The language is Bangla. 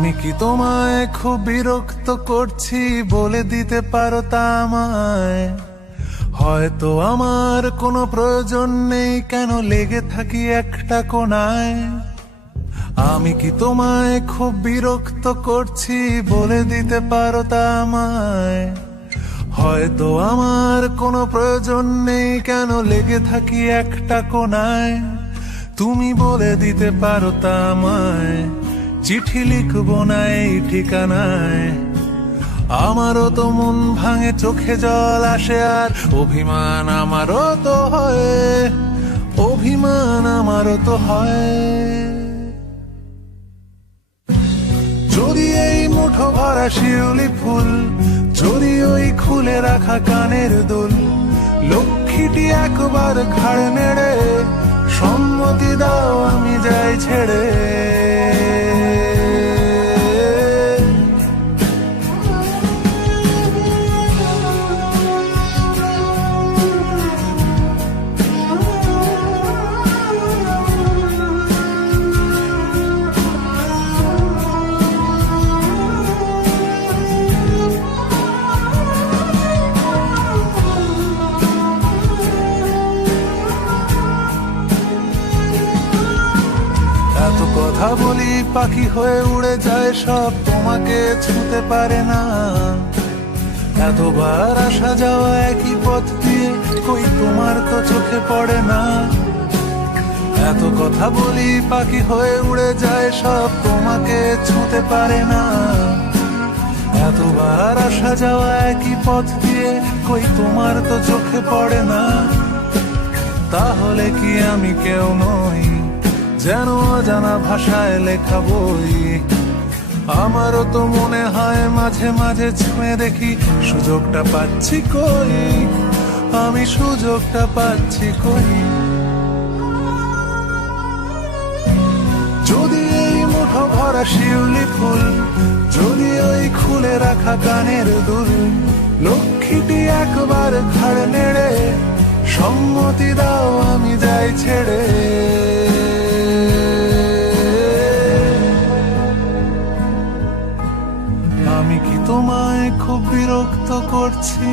আমি কি তোমায় খুব বিরক্ত করছি বলে দিতে পারো তা আমায়? হয়তো আমার কোনো প্রয়োজন নেই, কেন লেগে থাকি একটা কোণায়। আমি কি তোমায় খুব বিরক্ত করছি বলে দিতে পারো তা আমায়? হয়তো আমার কোনো প্রয়োজন নেই, কেন লেগে থাকি একটা কোণায়। তুমি বলে দিতে পারো তা আমায়, চিঠি লিখবো না এই ঠিকানায়। আমারও তো মন ভাঙে, চোখে জল আসে, আর অভিমান আমারও তো হয়, অভিমান আমারও তো হয়। যদি এই মুঠো ভরা শিউলি ফুল, যদি ওই খুলে রাখা কানের দুল, লক্ষ্মীটি একবার ঘাড় নেড়ে সম্মতি দাও আমি যাই ছেড়ে। এত কথা বলি পাখি হয়ে উড়ে যায় সব, তোমাকে ছুঁতে পারে না। এতবার আসা যাওয়া একই পথ দিয়ে, কই তোমার তো চোখে পড়ে না। এত কথা বলি পাখি হয়ে উড়ে যায় সব, তোমাকে ছুঁতে পারে না। এতবার আসা যাওয়া একই পথ দিয়ে, কই তোমার তো চোখে পড়ে না। তাহলে কি আমি কেউ নই, যেন অজানা ভাষায় লেখা বই? আমারও তো মনে হয় মাঝে মাঝে ছুঁয়ে দেখি, সুযোগটা পাচ্ছি কই, আমি সুযোগটা পাচ্ছি কই। যদি এই মুঠো ভরা শিউলি ফুল, যদি ওই খুলে রাখা কানের দুল, লক্ষ্মীটি একবার ঘাড় নেড়ে সম্মতি দাও আমি যাই ছেড়ে। আমি কি তোমায় খুব বিরক্ত করছি?